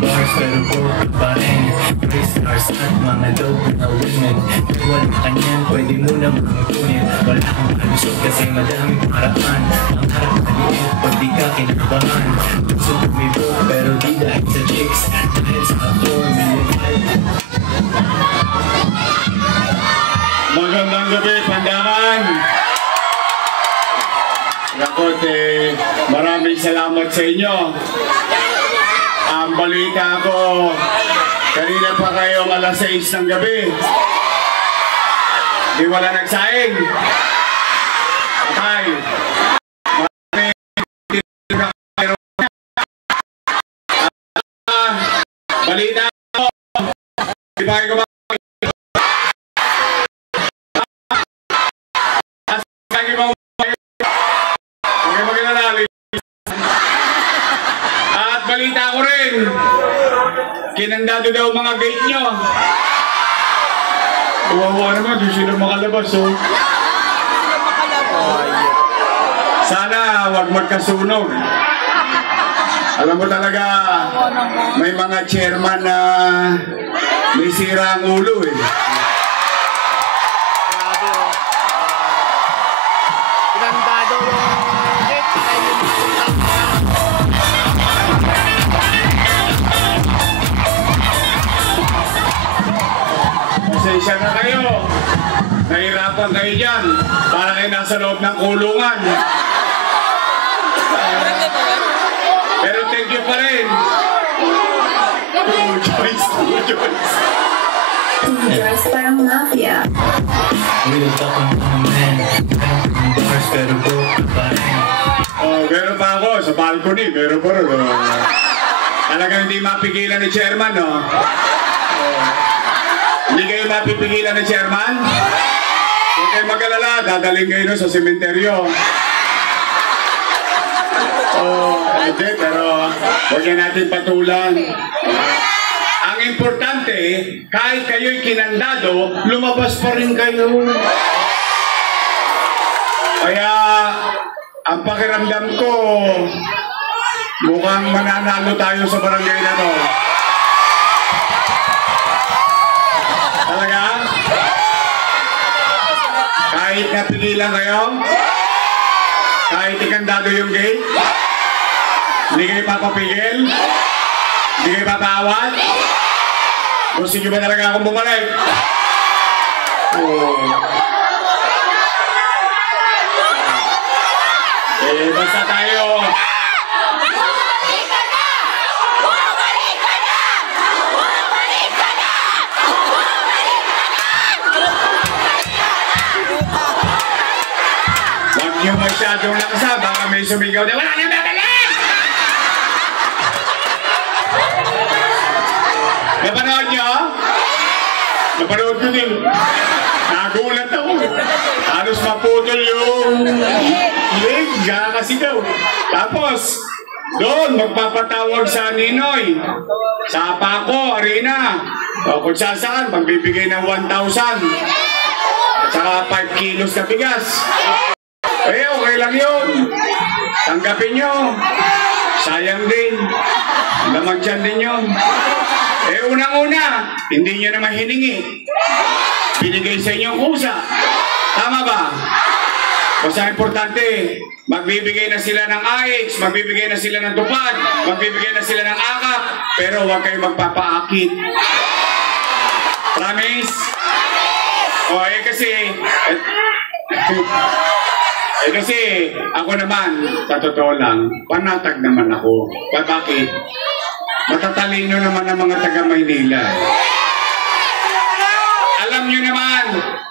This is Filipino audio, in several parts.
Bars pero puro pa rin. Race cars at mga dope na women. Kung walang kanyan, pwede mo na magkunin. Wala kang kalusot kasi madaming paraan. Ang harap maliit pag di ka kinabahan. Gusto tumibo pero di dahil sa chicks. Dahil sa 4 million. Magandang gabi, Pandakan! Nakot, maraming salamat sa inyo. Ang balita ko, kanina pa kayong alas 6 ng gabi. Di wala nagsaing. Okay. Balita ko, di ba kayo at balita ko rin, kinandado daw mga gate nyo. Kawawa naman, di sila makalabas, oh. Sana wag magkasunog. Alam mo talaga, may mga chairman na may sira ang ulo, eh. Kinandado yung gate. Pasensya na kayo. Nahirapan kayo dyan. Para kayo nasa loob ng kulungan. Pero thank you pa rin. Two choice. Just parang mafia. Real talk ng mga men. Bars pero puro pa rin. Oh, meron pa ako sa balcony. Meron pa rin. Talagang hindi mapigilan ni chairman, no? Hindi kayo mapipigilan ni chairman? Huwag kayo mag-alala, dadaling kayo sa sementeryo. Hindi, pero huwag yan natin patulan. Ang importante, kahit kayo'y kinandado, lumabas pa rin kayo. Kaya, ang pakiramdam ko, mukhang mananalo tayo sa barangay na to. Talaga? Kahit napigilan kayo? Kahit ikandado yung gate? Hindi kayo papapigil? Hindi kayo papawat? Gusto nyo ba talaga akong bumalik? Oh. Basta tayo. Huwag nyo masyadong laksa, baka may sumigaw na wala nang babalik! Napanood nyo? Napanood ko din. Nagulat ako. Halos maputol yung leg, kasi daw. Tapos, doon, magpapatawag sa Ninoy. Sa Paco, Arena. O kung saan, magbibigay ng 1,000. Saka 5 kilos na bigas. Eh, okay lang yun. Tanggapin nyo. Sayang din. Lamagyan din yun. Eh, unang-una, hindi nyo naman hiningi. Binigay sa inyong kusa. Tama ba? Basta importante, magbibigay na sila ng AX, magbibigay na sila ng tupad, magbibigay na sila ng akap, pero huwag kayo magpapaakit. Promise? O, kasi ako naman, sa totoo lang, panatag naman ako. Bakit? Matatalino naman ang mga taga-Maynila. Alam nyo naman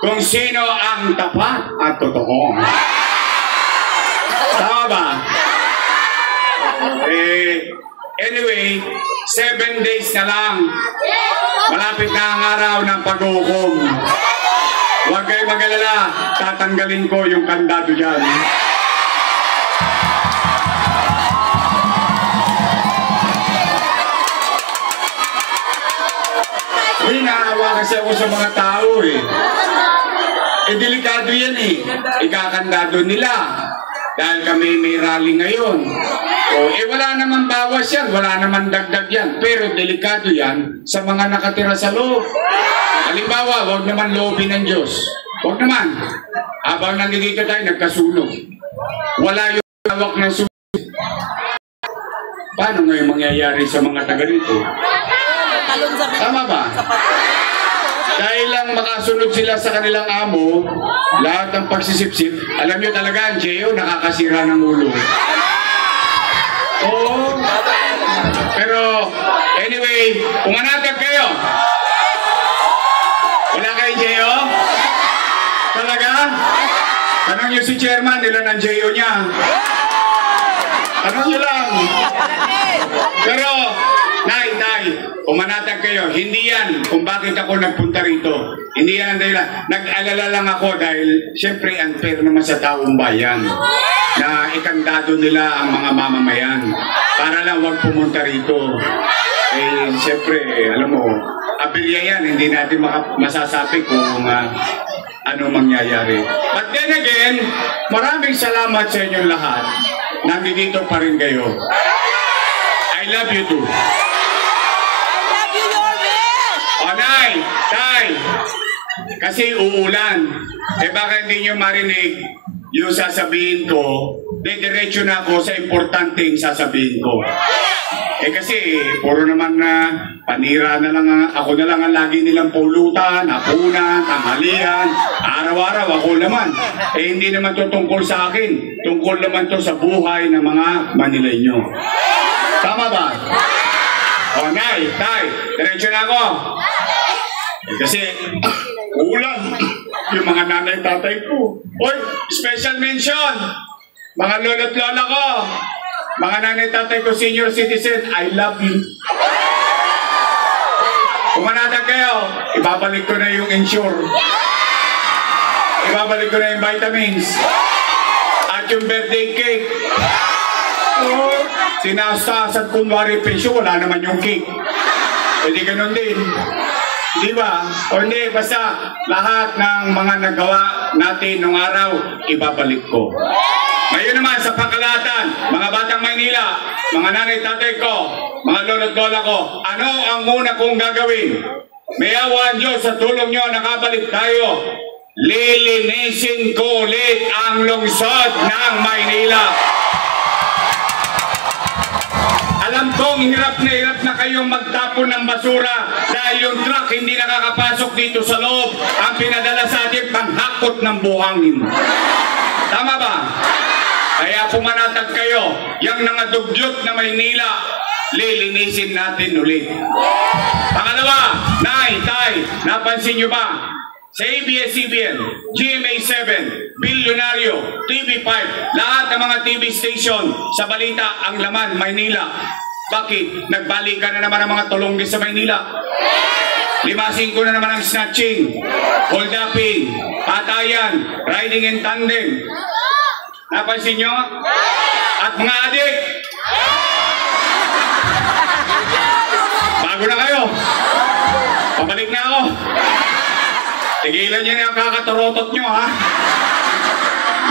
kung sino ang tapat at totoo. Tama ba? Anyway, 7 days na lang. Malapit na ang araw ng pag-uhukom. Huwag kayo mag-alala, tatanggalin ko yung kandado dyan. Naawa kasi ako sa mga tao eh. Delikado yan eh. Ikakandado nila. Dahil kami may rally ngayon. Wala naman bawas yan, wala naman dagdag yan. Pero delikado yan sa mga nakatira sa loob. Halimbawa, huwag naman loobin ng Diyos. Huwag naman. Habang nandito tayo, nagkasunog. Wala yung hawak ng sunog. Paano ngayon mangyayari sa mga taga rito? Tama ba? Dahil lang makasunod sila sa kanilang amo, lahat ng pagsisipsip, alam nyo talaga, ang Geo, nakakasira ng ulo. Oo. Pero, anyway, pumanatag kayo. Wala kayo, Geo? Talaga? Tanong nyo si chairman, ilan ang Geo niya? Tanong nyo lang. Pero, Nay, pumanatag kayo. Hindi yan kung bakit ako nagpunta rito. Hindi yan dahil nag-alala lang ako dahil siyempre unfair naman sa taong bayan na ikandado nila ang mga mamamayan para lang wag pumunta rito. Eh, siyempre, alam mo, aberya yan. Hindi natin masasabi kung ano mangyayari. But then again, maraming salamat sa inyong lahat. Nandito pa rin kayo. I love you too. Nay, Tay, kasi uulan. Baka hindi nyo marinig yung sasabihin ko, diretso na ako sa importanteng sasabihin ko. Kasi puro naman na panira na lang, ako na lang ang lagi nilang pulutan, hapunan, tanghalian, araw-araw ako naman. Hindi naman to tungkol sa akin, tungkol naman to sa buhay ng mga Manileño. Tama ba? Nay, Tay, diretso na ako. Kasi ulan yung mga nanay tatay ko. Oy, special mention mga lolo't lola ko, mga nanay tatay ko, senior citizen, I love you. Pumanatag kayo, ibabalik ko na yung insure, ibabalik ko na yung vitamins at yung birthday cake. Sinasasan kunwari presyo, wala naman yung cake. Pwede ganun din. Di ba? O hindi, basta lahat ng mga nagawa natin nung araw, ibabalik ko. Ngayon naman sa pangkalahatan, mga batang Maynila, mga nanay tatay ko, mga lolo't lola ko, ano ang muna kong gagawin? May awa ang Diyos sa tulong nyo, nakabalik tayo. Lilinisin ko ulit ang lungsod ng Maynila. Alam kong hirap na kayong magtapon ng basura dahil yung truck hindi nakakapasok dito sa loob. Ang pinadala sa atin panghakot ng buhangin. Tama ba? Kaya pumanatag kayo. Yang nangadugyot na Maynila, lilinisin natin ulit. Pangalawa, Nay, Tay, napansin nyo ba? Sa ABS-CBN, GMA7, Bilyonaryo, TV5, lahat ng mga TV station sa balita ang laman, Maynila. Bakit? Nagbalikan na naman ang mga tulunggis sa Maynila. 5-5 na naman ang snatching, hold-upping, patayan, riding in tandem. Napansin nyo? At mga adik, bago na kayo. Pabalik na ako. Tigilan nyo na yung kakatorotot nyo, ha?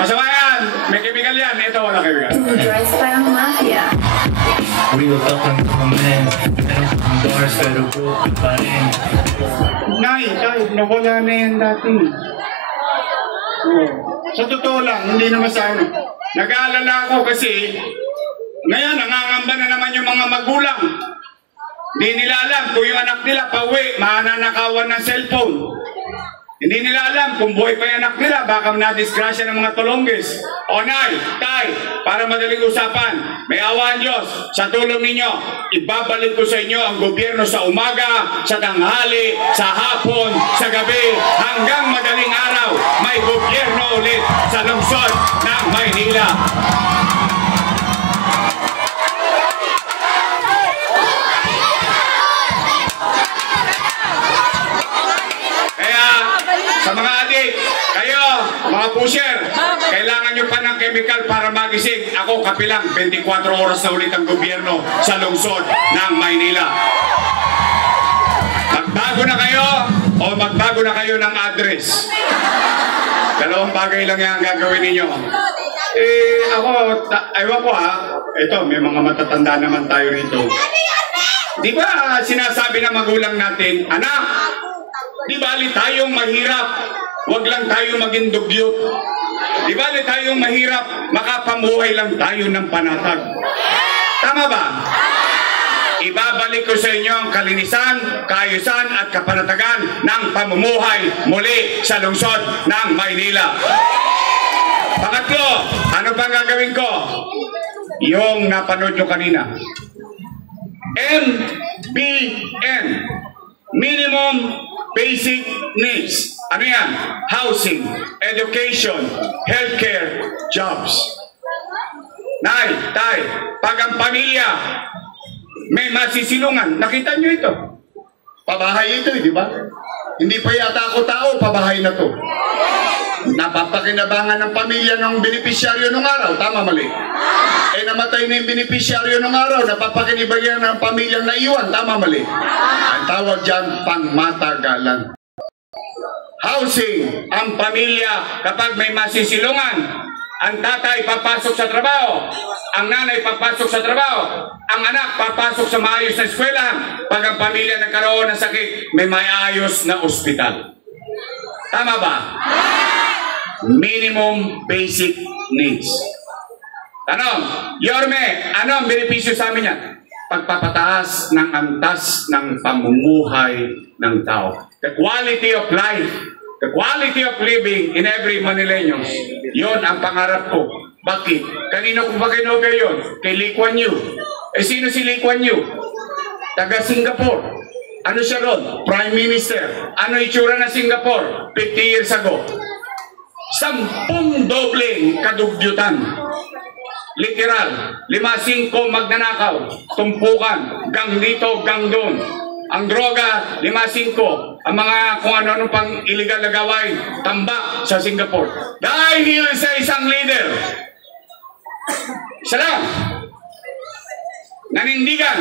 Masama yan. May chemical yan. Ito, wala chemical. Dress parang mafia. Real talk ng mga men. Meron pang doors pero broke pa rin. Nay, nawala na yan dati. Sa totoo lang, hindi naman sa ano. Nag-aalala ako kasi ngayon, nangangamba na naman yung mga magulang. Hindi nila alam kung yung anak nila pauwi, mananakawan ng cellphone. Hindi nila alam kung buhay pa yung anak nila, baka na-disgrasya ng mga tulunggis. O Nay, Tay, para madaling usapan, may awaan Diyos, sa tulong ninyo, ibabalik ko sa inyo ang gobyerno sa umaga, sa tanghali, sa hapon, sa gabi, hanggang madaling araw, may gobyerno ulit sa lungsod ng Maynila. Sa mga adik, kayo, mga pusher, kailangan nyo pa ng chemical para magising. Ako, kapilang, 24 oras na ulit ang gobyerno sa lungsod ng Maynila. Magbago na kayo o magbago na kayo ng address. Dalawang bagay lang yan ang gagawin ninyo. Ako, ewan ko ito, may mga matatanda naman tayo rito. Di ba sinasabi ng magulang natin, anak, di bali tayong mahirap, wag lang tayo maging dugyot. Di bali tayong mahirap, makapamuhay lang tayo ng panatag. Tama ba? Ibabalik ko sa inyo ang kalinisan, kaayusan at kapanatagan ng pamumuhay muli sa lungsod ng Maynila. Pangatlo, ano bang gagawin ko? Yung napanood nyo kanina. MBN, Minimum Basic Needs. Ano yan? Housing, education, healthcare, jobs. Nay, tay, pag ang pamilya may masisilungan, nakita nyo ito. Pabahay ito, di ba? Hindi pa yata ako tao, pabahay na to. Napapakinabangan ng pamilya ng benepisyaryo ng araw, tama mali? Eh namatay na yung benepisyaryo ng araw, napapakinabangan ng pamilyang naiwan, tama mali? Ang tawag dyan, pangmatagalan. Housing, ang pamilya kapag may masisilungan, ang tatay papasok sa trabaho, ang nanay papasok sa trabaho, ang anak papasok sa maayos na eskwelahan. Pag ang pamilya nagkaroon ng sakit, may maayos na ospital. Tama ba? Minimum basic needs. Tanong, Yorme, ano ang benepisyo sa amin yan? Pagpapataas ng antas ng pamumuhay ng tao. The quality of life, the quality of living in every Manileño. Yon ang pangarap ko. Bakit? Kanino ko ba kinopya yun? Kay Lee Kuan Yew. Eh sino si Lee Kuan Yew? Taga Singapore. Ano siya ron? Prime Minister. Ano itsura na Singapore 50 years ago? 10 dobleng kadugyutan. Literal. 5-5 magnanakaw. Tumpukan. Gang dito, gang doon. Ang droga, 5-5. Ang mga kung ano-ano pang illegal na gawain, tambak sa Singapore. Dahil sa isang leader. Isa lang. Nanindigan.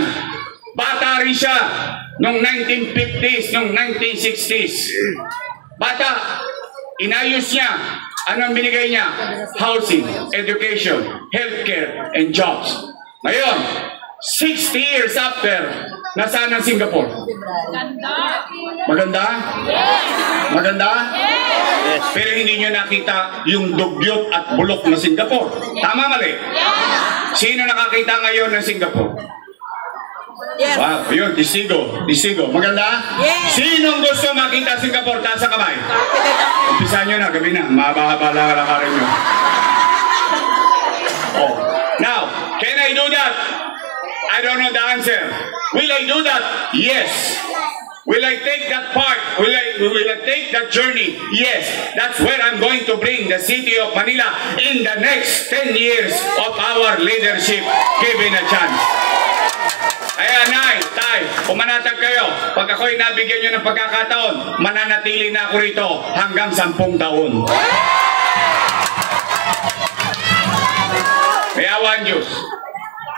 Bata rin siya noong 1950s, noong 1960s. Bata. Inayos niya. Anong binigay niya? Housing, education, healthcare, and jobs. Ngayon, 60 years after, nasaan ang Singapore? Maganda? Maganda? Pero hindi nyo nakita yung dugyot at bulok na Singapore. Tama mali? Sino nakakita ngayon ng Singapore? Yes. Wow, yun, tisigo. Tisigo. Maganda? Yes. Sinong gusto makita Singapore? Taas ang kamay. Umpisa nyo na, gabi na. Mahaba-haba lang lakarin nyo. Oh. Now, can I do that? I don't know the answer. Will I do that? Yes. Will I take that part? Will I take that journey? Yes. That's where I'm going to bring the city of Manila in the next 10 years of our leadership given a chance. Kaya nay, tay, pumanatag kayo. Pag ako'y nabigyan nyo ng pagkakataon, mananatili na ako rito hanggang 10 taon. May awan Diyos.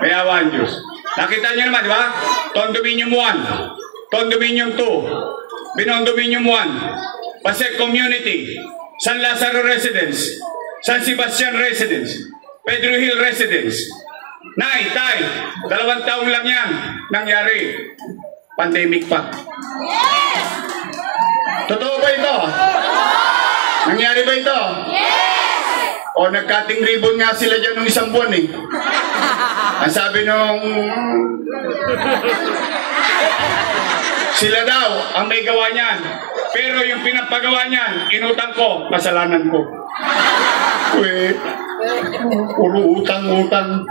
May awan Diyos. Nakita nyo naman, di ba? Condominium 1, Condominium 2, Binondominium 1, Pasek Community, San Lazaro Residence, San Sebastian Residence, Pedro Hill Residence. Nay, tay, 2 taon lang yan nangyari. Pandemic pa. Totoo ba ito? Nangyari ba ito? O nagkating ribbon nga sila dyan ng 1 buwan eh. Ang sabi nung sila daw ang may gawa niyan. Pero yung pinapagawa niyan, inutang ko, kasalanan ko. Uy, puro utang-utang.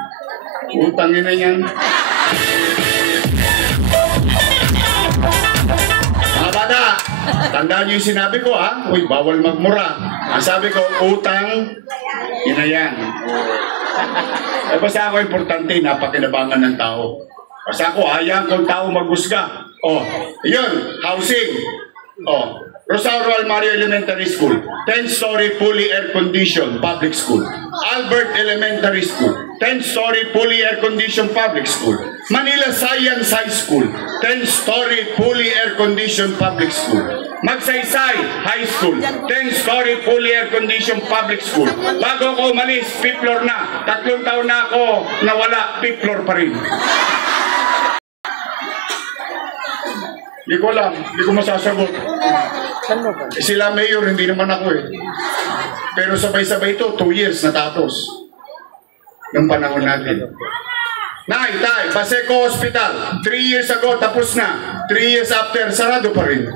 Utangin na yan. Mga bata, tandaan niyo yung sinabi ko ha. Uy, bawal magmura. Ang sabi ko, utang, ina yan. Eh basta ako importante, napakinabangan ng tao. Basta ako, hayaan kong tao maghusga. Oh, yun, housing. Oh, Rosario Almario Elementary School, 10-story fully air-conditioned public school. Albert Elementary School, 10-story fully air-conditioned public school. Manila Science High School, 10-story fully air-conditioned public school. Magsaysay High School, 10-story fully air-conditioned public school. Bago ako umalis, 5th floor na. 3 taon na ako nawala, 5th floor pa rin. Hindi ko alam, hindi ko masasagot. Sila mayor, hindi naman ako eh. Pero sabay-sabay ito, 2 years natapos. Yung panahon natin. Nay, tay, Paseco Hospital, 3 years ago, tapos na. 3 years after, sarado pa rin.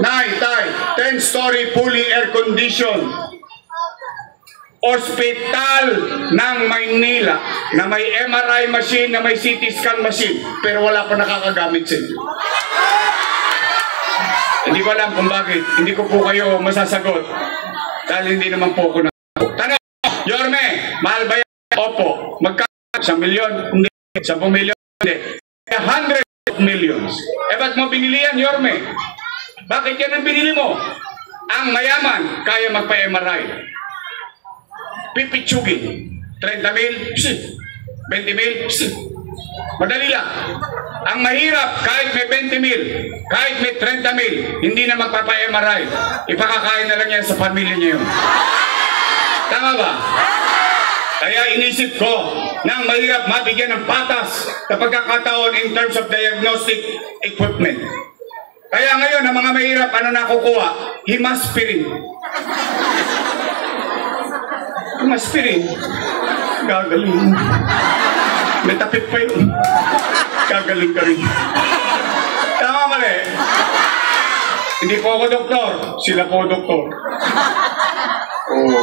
Nay, tay, 10-story fully air-conditioned Hospital ng Maynila na may MRI machine, na may CT scan machine, pero wala pa nakakagamit sa inyo. Hindi ko alam kung bakit. Hindi ko po kayo masasagot dahil hindi naman po ako na. Tanong, Yorme, mahal ba yan? Opo. Magkano? 1 milyon? Hindi. 10 milyon? Hindi. 100 millions. Eh, ba't mo binili yan, Yorme? Bakit yan ang binili mo? Ang mayaman, kaya magpa-MRI. Pipitsugin. 30 mil? 20 mil? Madali lang. Ang mahirap, kahit may 20 mil, kahit may 30 mil, hindi na magpapa-MRI. Ipakakain na lang yan sa pamilya niya yun. Tama ba? Kaya inisip ko na ang mahirap mabigyan ng patas na pagkakataon in terms of diagnostic equipment. Kaya ngayon, ang mga mahirap, ano nakukuha? Himaspirin. Himaspirin. Gagaling. May tapit pa yun. Gagaling ka rin. Tama mali. Hindi po ako doktor. Sila po doktor. Oh.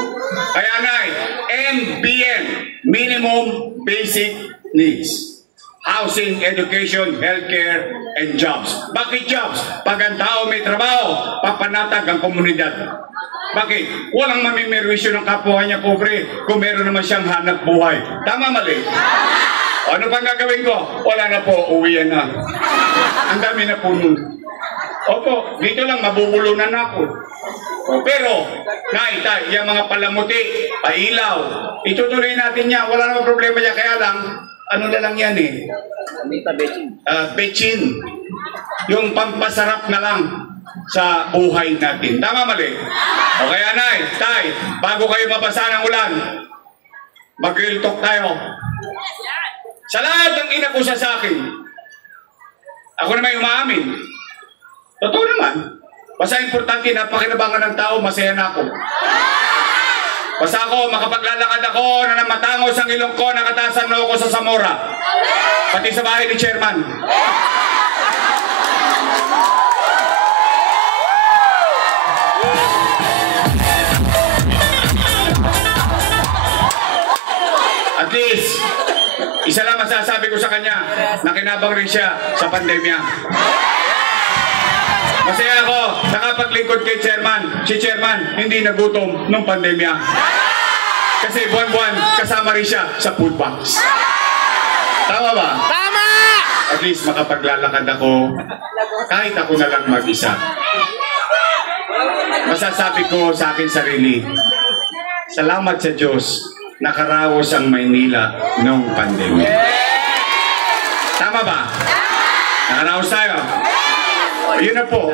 Kaya nay, MBN, Minimum Basic Needs. Housing, education, healthcare, and jobs. Bakit jobs? Pag ang tao may trabaho, papanatag ang komunidad. Bakit? Walang mamimerwisyo ng kapwa niya pobre kung meron naman siyang hanap buhay. Tama mali? Ano pang gagawin ko? Wala na po, uwian na. Ang dami na po nun. Opo, dito lang mabubulunan na ako. Pero, nay, tay, yung mga palamuti, pailaw, itutuloy natin yan. Wala namang problema yan. Kaya lang, ano na lang yan eh? Bechin. Yung pampasarap na lang sa buhay natin. Tama mali? O kaya nay, tay, bago kayo mabasa ng ulan, mag-real talk tayo. Sa lahat ng inakusa sa akin, ako naman umaamin. Totoo naman. Basta importante, napakinabangan ng tao, masaya na ako. Basta ako, makapaglalakad ako na matangos ang ilong ko, nakatasan na ako sa Zamora. Pati sa bahay ni Chairman. At least, isa lang masasabi ko sa kanya, nakinabang rin siya sa pandemya. Masaya ako, nakapaglingkod kay Chairman. Si Chairman, hindi nagutom nung pandemya. Kasi buwan-buwan, kasama rin siya sa food box. Tama ba? Tama! At least makapaglalakad ako, kahit ako na lang mag-isa. Masasabi ko sa akin sarili, salamat sa Diyos, nakaraos ang Maynila nung pandemya. Tama ba? Nakaraos tayo. Yun na po.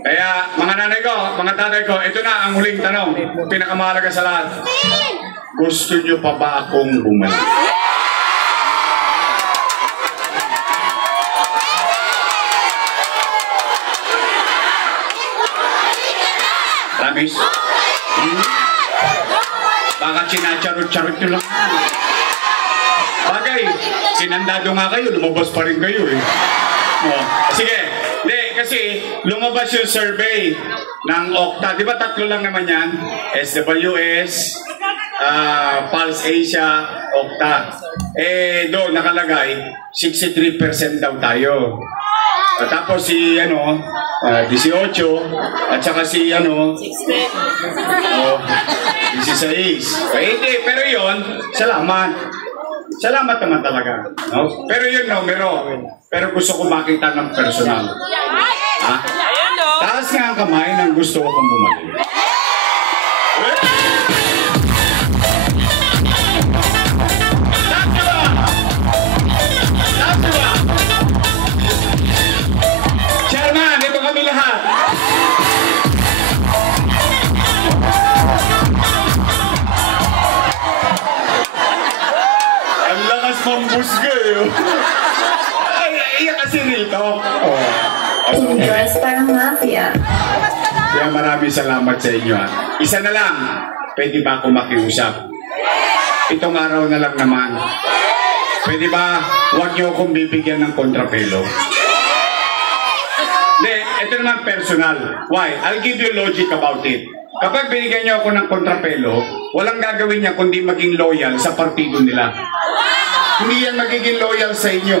Kaya mga nanay ko, mga tatay ko, ito na ang huling tanong. Pinakamahalaga sa lahat. Gusto nyo pa ba akong bumalik? Promise? Baka sinacharot-charot nyo lang. Bagay, sinandado nga kayo, lumabas pa rin kayo eh. Oh, sige. Hindi, kasi lumabas yung survey ng Okta. Di ba 3 lang naman yan? SWS, Pulse Asia, Okta. Eh, doon nakalagay, 63% daw tayo. Tapos si, 18, at saka si, 16. Hindi, pero yun, salamat. Salamat naman talaga. No? Pero yun, numero. Pero gusto ko makita ng personal. Ha? Taas nga ang kamay ng gusto ko kong bumalik. Chairman, ito kami lahat. maraming salamat sa inyo. Isa na lang, pwede ba ako makiusap? Itong araw na lang naman. Pwede ba, huwag niyo akong bibigyan ng kontrapelo? Hindi, ito naman personal. Why? I'll give you logic about it. Kapag binigyan niyo ako ng kontrapelo, walang gagawin niya kundi maging loyal sa partido nila. Hindi yan magiging loyal sa inyo.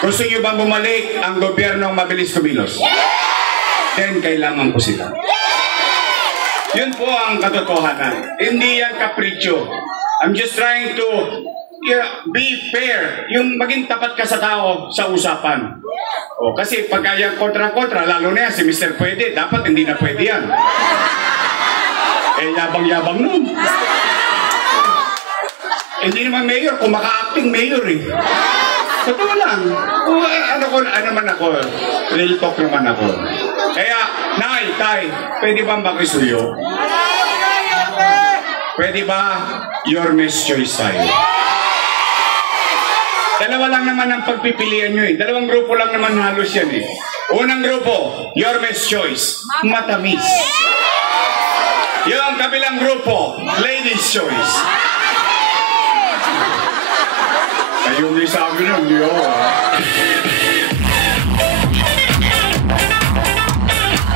Gusto niyo ba bumalik ang gobyernong mabilis kumilos? Then, kailangan ko sila. Yun po ang katotohanan. Hindi yan kapritsyo. I'm just trying to be fair. Yung maging tapat ka sa tao sa usapan. O, kasi pag yung kontra-kontra, lalo na yan, si Mr. Pwede, dapat hindi na pwede yan. Eh, yabang-yabang nun. Hindi naman mayor, kung maka-acting mayor eh. Totoo lang. Ano man ako, real talk naman ako. Kaya, Nay, Tay, pwede ba makisuyo? Pwede ba your miss choice tayo? Dalawa lang naman ang pagpipilian nyo eh. Dalawang grupo lang naman halos yan eh. Unang grupo, your miss choice, matamis. Yung kabilang grupo, ladies choice. Ayun yung sabi lang, di ako.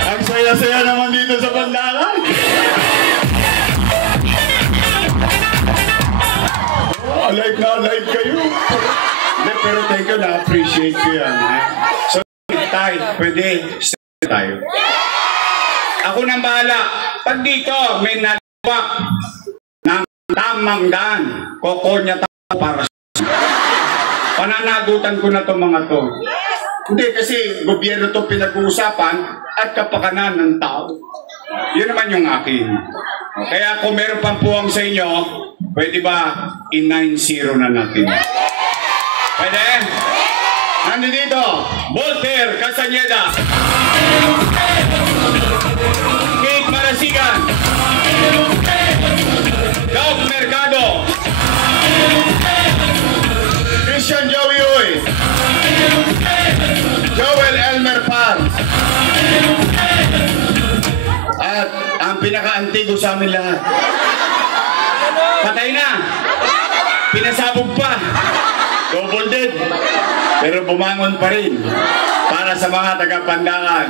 Ang saya-saya naman dito sa Bandaran. Alive na alive kayo. Hindi, pero thank you, na-appreciate ko yan. So, tayo, pwede, stay tayo. Ako nang bahala. Pag dito, may nalawak ng tamang daan, kokonya tayo para sa pananagutan ko na itong mga to. Hindi, kasi gobyerno itong pinag-uusapan at kapakanan ng tao. Yun naman yung akin. Kaya kung meron pang puwang sa inyo, pwede ba i-9-0 na natin? Pwede? Nandito, Voltaire Castañeda, Kate Marasigan, Gaut Mercado, Christian Joey Uy, Joel Elmer Paz, at ang pinaka-antigo sa amin lahat. Patay na. Pinasabog pa. Double dead. Pero bumangon pa rin para sa mga taga-Pandangan.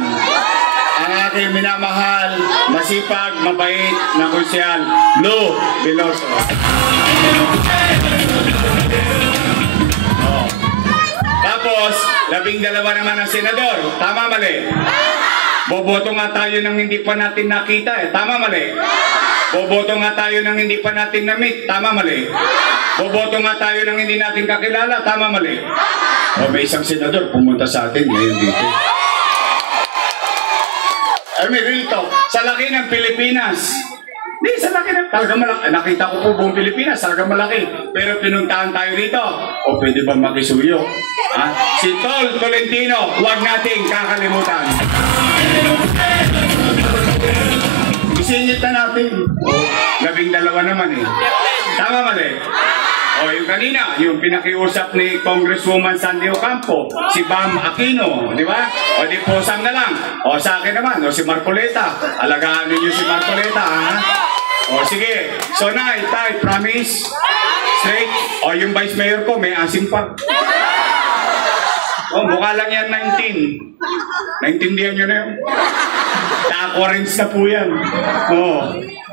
Ang aking minamahal, masipag, mabait na konsyal, Lou Veloso. Oh. Tapos, 12 naman ang senador. Tama, mali? Boboto nga tayo ng hindi pa natin nakita eh. Tama, mali? Boboto nga tayo ng hindi pa natin na-meet. Tama, mali? Boboto nga tayo ng hindi natin kakilala. Tama, mali? O may isang senador pumunta sa atin ngayon dito. I mean, real talk. Sa laki ng Pilipinas. Hindi, sa laki ng... Talagang malaki. Nakita ko po buong Pilipinas. Talagang malaki. Pero pinuntahan tayo dito. O pwede ba makisuyo? Ha? Si Tol Tolentino, huwag nating kakalimutan. Isingit na natin. 12 naman eh. Tama, mali? O yung kanina, yung pinakiusap ni Congresswoman Sandy Ocampo, si Bam Aquino, di ba? O di pusang na lang. O sa akin naman, o si Marcoleta. Alagaan ninyo si Marcoleta, ha? O sige. So na, Tay, promise? Straight? O yung Vice Mayor ko, may asim pa. O mukha lang yan 19. Naintindihan nyo na yun? Ka-orange na po yan. O.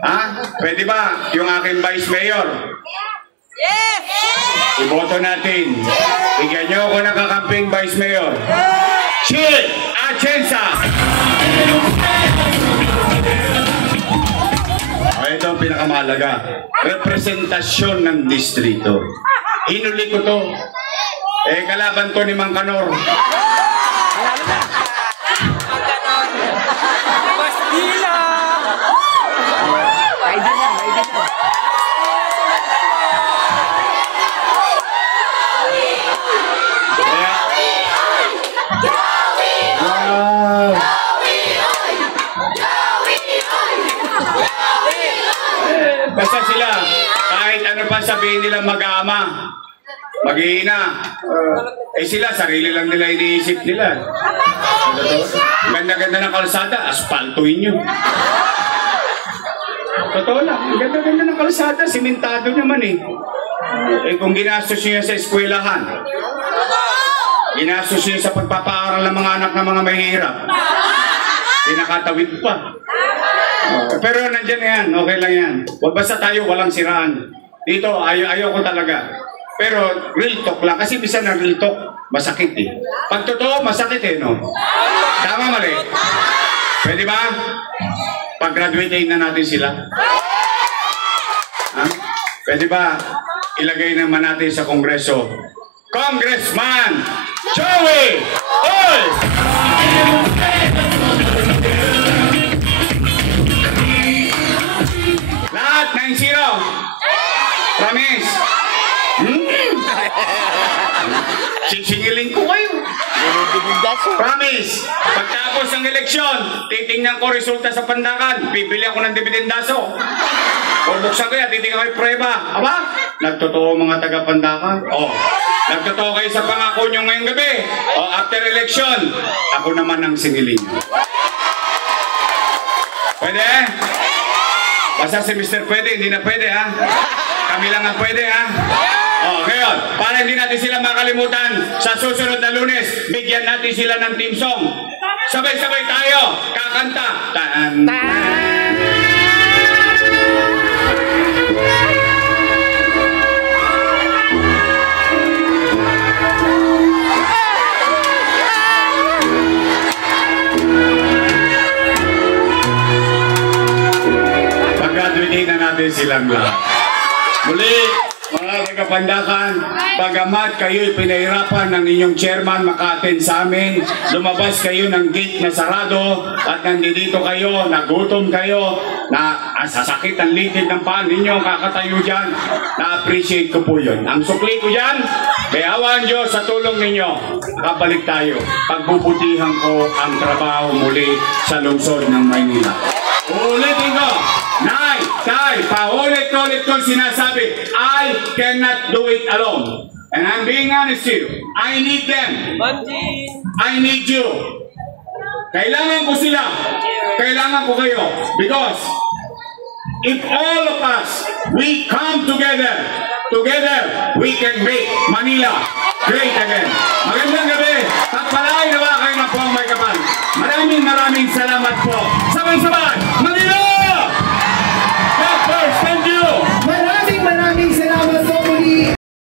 Ha? Pwede ba yung aking Vice Mayor? Yes! Iboto natin. Bigyan nyo ako ng kakamping Vice Mayor. Chil Atienza! Ito ang pinakamahalaga. Representasyon ng distrito. Hinuli ko to. Eh, kalaban to ni Mang Kanor. Bastila! Basta sila, kahit ano pa sabihin nila mag-aama, Mag-iina. Sila, sarili lang nila iniisip nila. Ganda-ganda ng kalsada, aspaltuhin nyo. Totoo lang, ganda-ganda ng kalsada, simentado naman eh. Kung ginastos nyo yan sa eskwelahan, ginastos nyo sa pagpapaaral ng mga anak ng mga mahihirap, pinakatawid pa. Pero nandyan yan, okay lang yan. Huwag basta tayo walang siraan. Dito, ayaw ko talaga. Pero real talk lang, kasi bisa na real talk, masakit eh. Pag totoo, masakit eh, no? Tama, mali? Pwede ba? Pag-graduate na natin sila. Ha? Pwede ba? Ilagay naman natin sa Kongreso. Congressman Joey Oy! Lahat 9-0. Promise. Sisingilin ko kayo. Promise. Pagtapos ng eleksyon, titingnan ko resulta sa Pandakan. Bibili ako ng dibidendaso. O buksan ko yan, titingnan ko yung prueba. Aba? Nagtotoo mga taga-Pandakan? O. Nagtotoo kayo sa pangako nyo ngayong gabi. O after election, ako naman ang singilin. Pwede? Basta si Mr. Pwede, hindi na pwede ha. Kami lang ang pwede ha. O, ngayon, para hindi natin sila makalimutan, sa susunod na Lunes, bigyan natin sila ng team song. Sabay-sabay tayo, kakanta. Pag-graduate na natin silang lahat. Muli, mga taga-Pandakan, bagamat kayo'y pinahirapan ng inyong chairman maka-attend sa amin, lumabas kayo ng gate na sarado at nandito kayo, nagutom kayo, na sasakit ang litid ng paan ninyo, kakatayo dyan, na-appreciate ko po yun. Ang sukli ko dyan, kayawan Diyos sa tulong ninyo, kabalik tayo. Pagbubutihan ko ang trabaho muli sa lungsod ng Maynila. Ulitin ko, Nay, Tay, paulit-ulit ko sinasabi, I cannot do it alone. And I'm being honest to you. I need them. I need you. Kailangan ko sila. Kailangan ko kayo. Because if all of us, we come together, we can make Manila great again. Magandang gabi. Pagpalain na ba kayo ng buong may kapal? Maraming salamat po. Sabay-sabay.